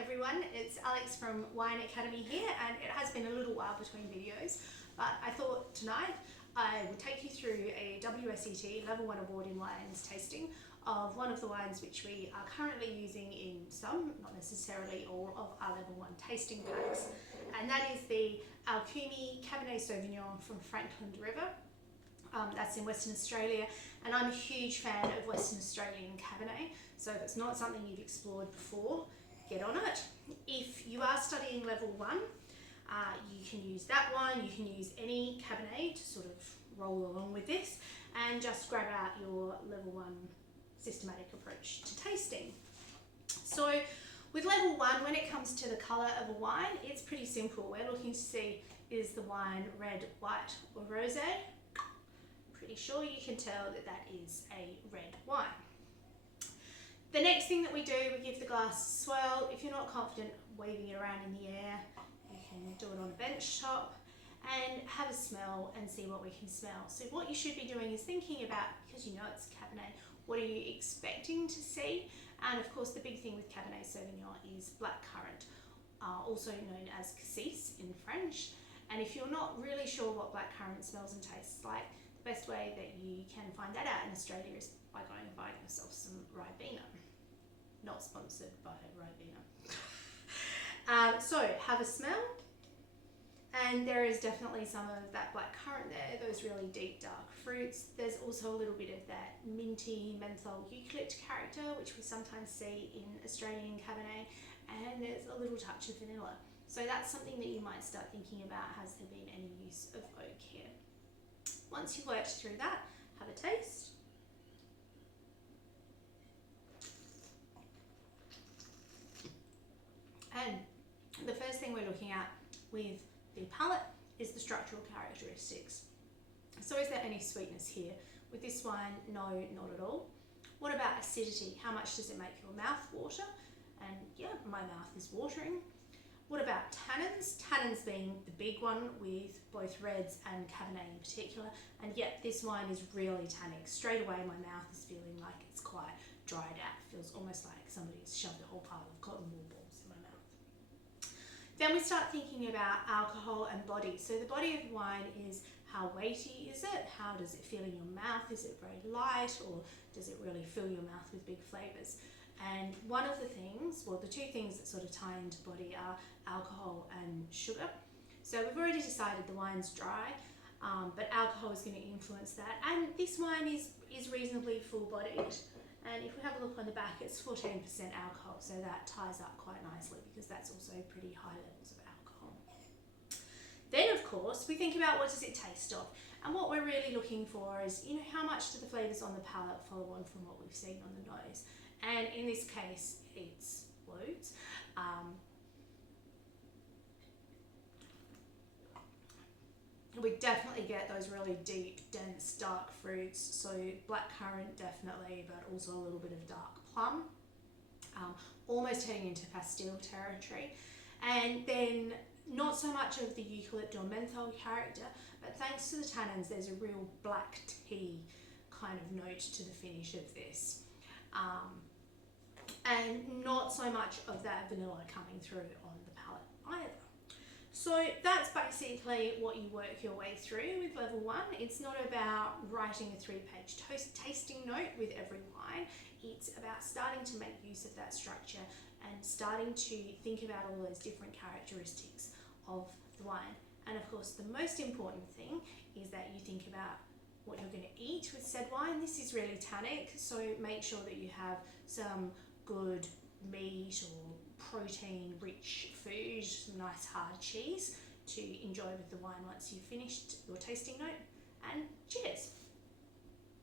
everyone, it's Alex from Wine Academy here, and it has been a little while between videos, but I thought tonight I would take you through a WSET Level 1 Award in Wines tasting of one of the wines which we are currently using in some, not necessarily all, of our Level 1 tasting packs, and that is the Alchemy Cabernet Sauvignon from Franklin River. That's in Western Australia, and I'm a huge fan of Western Australian Cabernet, so if it's not something you've explored before, get on it. If you are studying Level 1, you can use that one, you can use any Cabernet to sort of roll along with this, and just grab out your Level 1 systematic approach to tasting. So with Level 1, when it comes to the colour of a wine, it's pretty simple. We're looking to see, is the wine red, white or rosé? Pretty sure you can tell that that is a red wine. The next thing that we do, we give the glass a swirl. If you're not confident waving it around in the air, you can do it on a bench top and have a smell and see what we can smell. So what you should be doing is thinking about, because you know it's Cabernet, what are you expecting to see? And of course the big thing with Cabernet Sauvignon is blackcurrant, also known as cassis in French. And if you're not really sure what blackcurrant smells and tastes like, the best way that you can find that out in Australia is by going and buying yourself some Ribena. Not sponsored by Ribena. So have a smell, and there is definitely some of that blackcurrant there, those really deep dark fruits. There's also a little bit of that minty menthol eucalypt character, which we sometimes see in Australian Cabernet, and there's a little touch of vanilla. So that's something that you might start thinking about. Has there been any use of oak here? Once you've worked through that, have a taste. And the first thing we're looking at with the palate is the structural characteristics. So is there any sweetness here? With this wine, no, not at all. What about acidity? How much does it make your mouth water? And yeah, my mouth is watering. What about tannins? Tannins being the big one with both reds and Cabernet in particular. And yet this wine is really tannic. Straight away my mouth is feeling like it's quite dried out. It feels almost like somebody's shoved a whole pile of cotton wool balls in my mouth. Then we start thinking about alcohol and body. So the body of wine is, how weighty is it? How does it feel in your mouth? Is it very light, or does it really fill your mouth with big flavours? And one of the things, well, the two things that sort of tie into body are alcohol and sugar. So we've already decided the wine's dry, but alcohol is going to influence that. And this wine is reasonably full-bodied. And if we have a look on the back, it's 14% alcohol, so that ties up quite nicely because that's also pretty high levels of alcohol. Then, of course, we think about what does it taste of. And what we're really looking for is, you know, how much do the flavours on the palate follow on from what we've seen on the nose? And in this case, it's loads. We definitely get those really deep, dense, dark fruits. So blackcurrant definitely, but also a little bit of dark plum. Almost heading into pastille territory. And then not so much of the eucalypt or menthol character, but thanks to the tannins, there's a real black tea kind of note to the finish of this. And not so much of that vanilla coming through on the palate either. So that's basically what you work your way through with Level 1. It's not about writing a 3-page tasting note with every wine. It's about starting to make use of that structure and starting to think about all those different characteristics of the wine. And of course, the most important thing is that you think about what you're going to eat with said wine. This is really tannic, so make sure that you have some good meat or protein-rich food, some nice hard cheese to enjoy with the wine once you've finished your tasting note. And cheers!